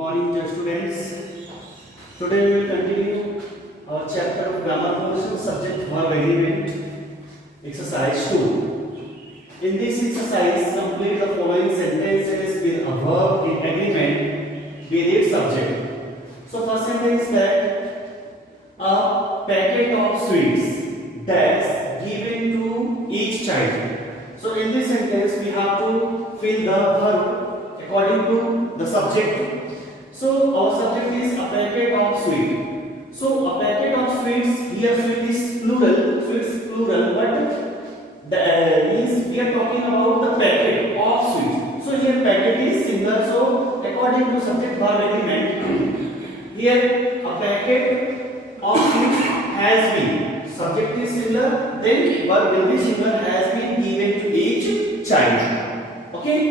Morning, dear students. Today we will continue our chapter of grammar portion, subject verb agreement, exercise 2. In this exercise, complete the following sentences with a verb in agreement with its subject. So, first sentence that a packet of sweets that's given to each child. So, in this sentence, we have to fill the verb according to the subject. So our subject is a packet of sweet. So a packet of sweets, here sweet is plural, but the means we are talking about the packet of sweets. So here packet is singular. So according to subject verb agreement, here a packet of sweets has been. Subject is singular, then verb will be singular, has been given to each child. Okay.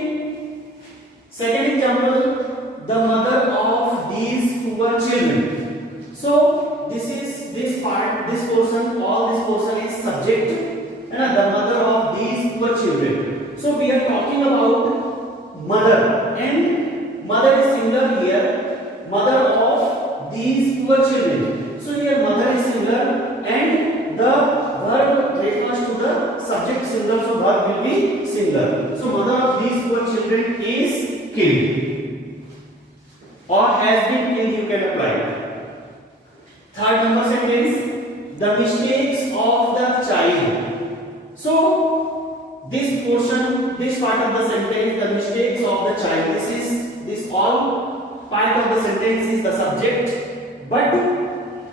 Second example. The mother of these poor children. So this portion, all this portion is subject, and the mother of these poor children. So we are talking about mother, and mother is singular here. Mother of these poor children. So here mother is singular, and the verb refers to the subject singular. So verb will be singular. So mother of these poor children is killed. Or has been killed, you can apply. Third number sentence, the mistakes of the child. So this portion, this part of the sentence, the mistakes of the child, this all part of the sentence is the subject, but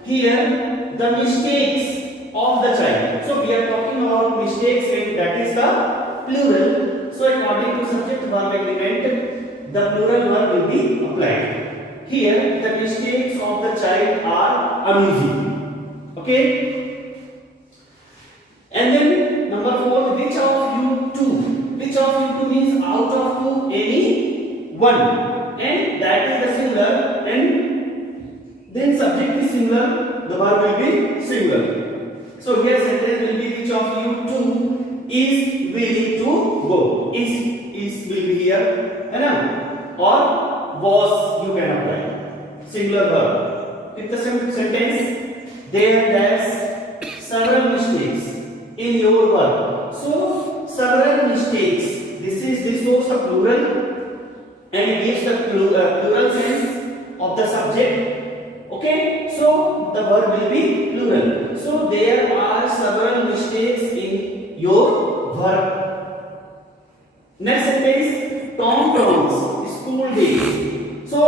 here the mistakes of the child. So we are talking about mistakes, and that is the plural. So according to subject verb agreement, the plural verb will be applied. Here the mistakes of the child are amusing. Okay. And then number 4, which of you two means out of two, any one, and that is the singular, and then subject is singular, the verb will be singular. So here sentence will be which of you two is willing to go. Is will be here, or was, you can apply singular verb. If the sentence, there's several mistakes in your work. So several mistakes. This shows the plural and it gives the plural sense of the subject. Okay, so the verb will be plural. So there are several mistakes in your verb. Next sentence, Tom Brown's school days. So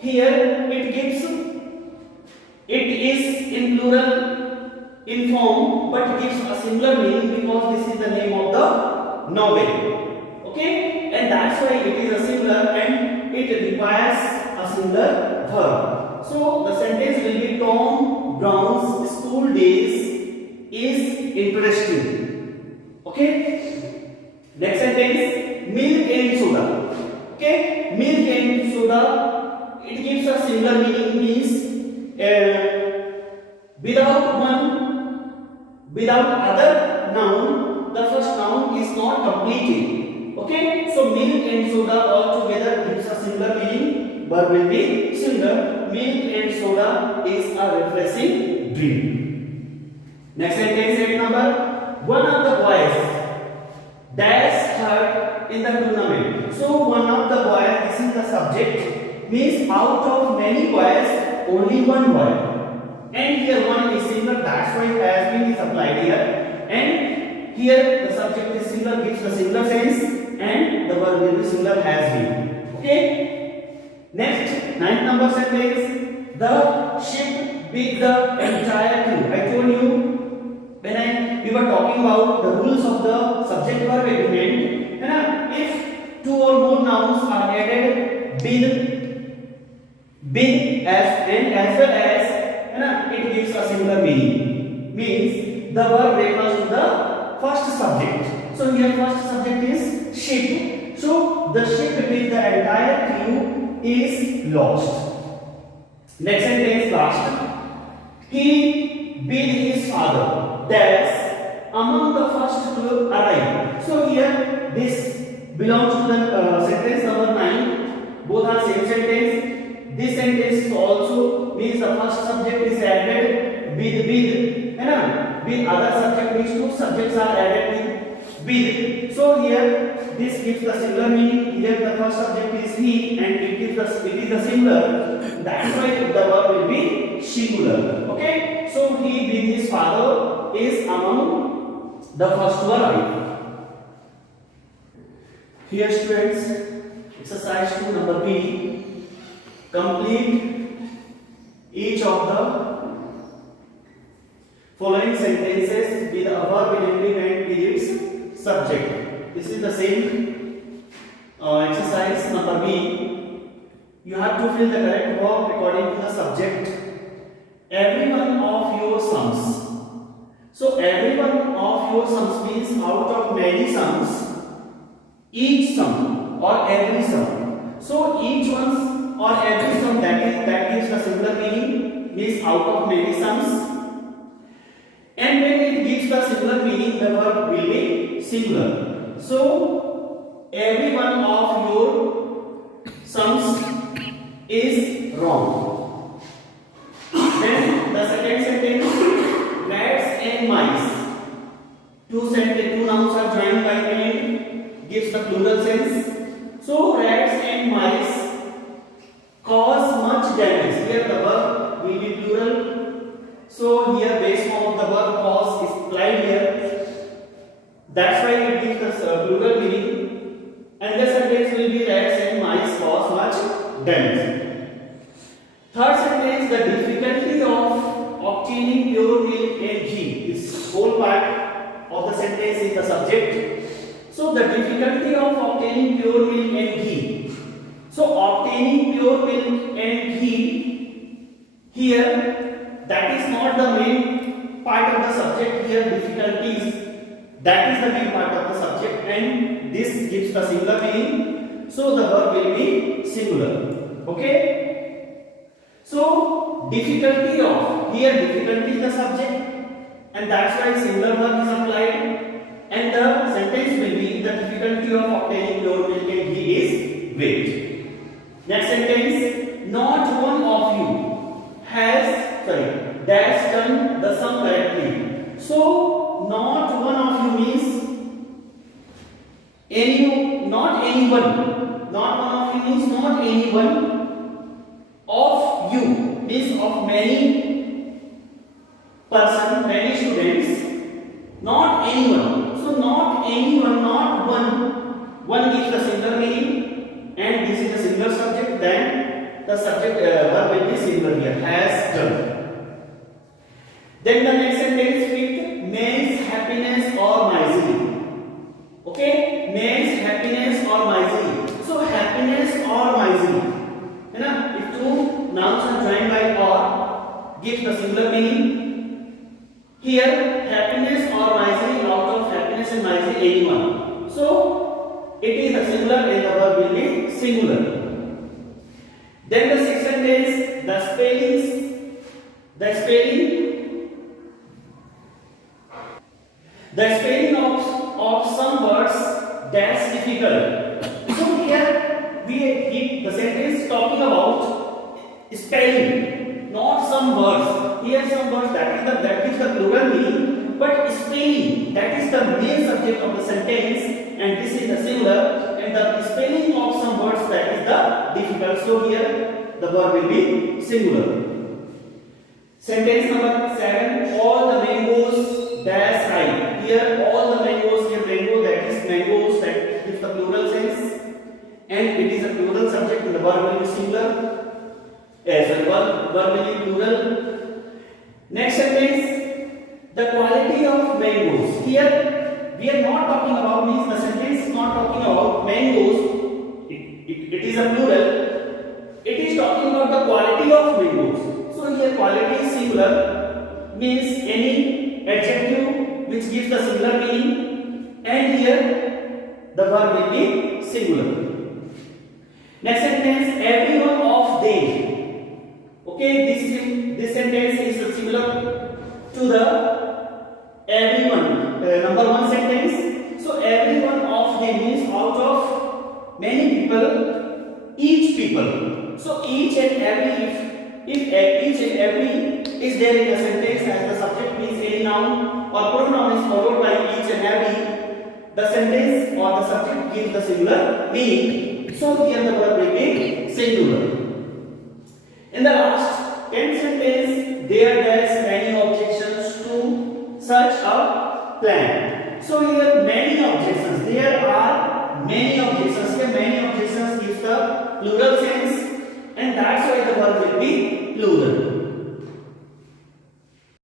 here it is in plural in form, but gives a singular meaning because this is the name of the novel. Okay, and that's why it is a singular and it requires a singular verb. So the sentence will be Tom Brown's school days is interesting. Okay. Next sentence, milk and soda. Okay, milk and soda, it gives a singular meaning, means without other noun, the first noun is not completed. Okay, so milk and soda all together gives a singular meaning, verb will be singular. Milk and soda is a refreshing drink. Next sentence, head number, one of the boys dash hurt in the tournament. So one of the boys, this is the subject, means out of many boys, only one boy. And here one is singular, that's why has been is applied here. And here the subject is singular, gives the singular sense, and the verb will be singular, has been. Okay. Next, ninth number sentence, the ship with the entire crew. I told you when we were talking about the rules of the subject verb agreement. If two or more nouns are added, been as well as, it gives a similar meaning. Means the verb refers to the first subject. So here first subject is ship. So the ship with the entire crew is lost. Next sentence, last. He beat his father. That's among the first to arrive. So here this belongs to the sentence number 9. Both are same sentence. with other subject means two subjects are added with. So here this gives the singular meaning. Here the first subject is he and it is the singular. That's why the verb will be singular. Okay. So he with his father is among the first verb. Here students, exercise 2 number B. Complete each of the following sentences with a verb in agreement with its subject. This is the same exercise number B. You have to fill the correct verb according to the subject. Every one of your sums. So every one of your sums means out of many sums, each sum or every sum. So each one or every sum that gives the singular meaning means out of many sums. And when it gives the singular meaning, the verb will be singular. So every one of your sums is wrong. Then the second sentence, rats and mice. Two nouns are joined by and gives the plural sense. So rats and mice cause much damage. Here the verb will be plural. So here base form of the verb cause is applied here. That's why it gives the plural meaning. And the sentence will be rats and mice cause much damage. Third sentence, the difficulty of obtaining pure milk and ghee. This whole part of the sentence is the subject. So the difficulty of obtaining pure milk and ghee. So obtaining pure milk and ghee here, that is not the main part of the subject. Here difficulties, that is the main part of the subject, and this gives the singular meaning. So the verb will be singular. Okay. So difficulty of, here difficulty is the subject, and that's why singular verb is applied, and the sentence will be the difficulty of obtaining pure milk and ghee is weight. Next sentence, not one of you has dash done the sum correctly. So not one of you means not anyone. Not one of you means not anyone. Of you means of many person, many students. Not anyone. So not anyone, not one. One gives the singular meaning, and this is the singular subject. Then the subject verb will be singular here, has done. Then the next sentence with man's happiness or misery. Okay, man's happiness or misery. So happiness or misery. If two nouns are joined by or, gives the singular meaning. Here happiness or misery, out of happiness and misery anyone. So it is a singular and the verb will be singular. Then the sixth sentence, the spelling of some words that's difficult. So here the sentence talking about spelling, not some words. Here some words that is the plural meaning, but spelling, that is the main subject of the sentence, and this is the singular, and the spelling of some words that is the difficult. So here the verb will be singular. Sentence number 7, all the mangoes dash ripe. Here all the mangoes, here mango, that is mangoes, that gives the plural sense, and it is a plural subject and the verb will be singular. Verb will be plural. Next sentence, the quality of mangoes. Here we are not talking about, means the sentence is not talking about mangoes, it is a plural, it is talking about the quality of mangoes. So here quality is singular, means any adjective which gives the singular meaning, and here the verb will be singular. Next sentence, every one of them. Okay, this sentence is similar to the everyone, number 1 sentence. So every one of them means out of many people, each people. So each and every, if each and every is there in a sentence as the subject means any noun or pronoun is followed by each and every, the sentence or the subject gives the singular meaning. So here the verb will be singular. In the last 10 sentence, there dash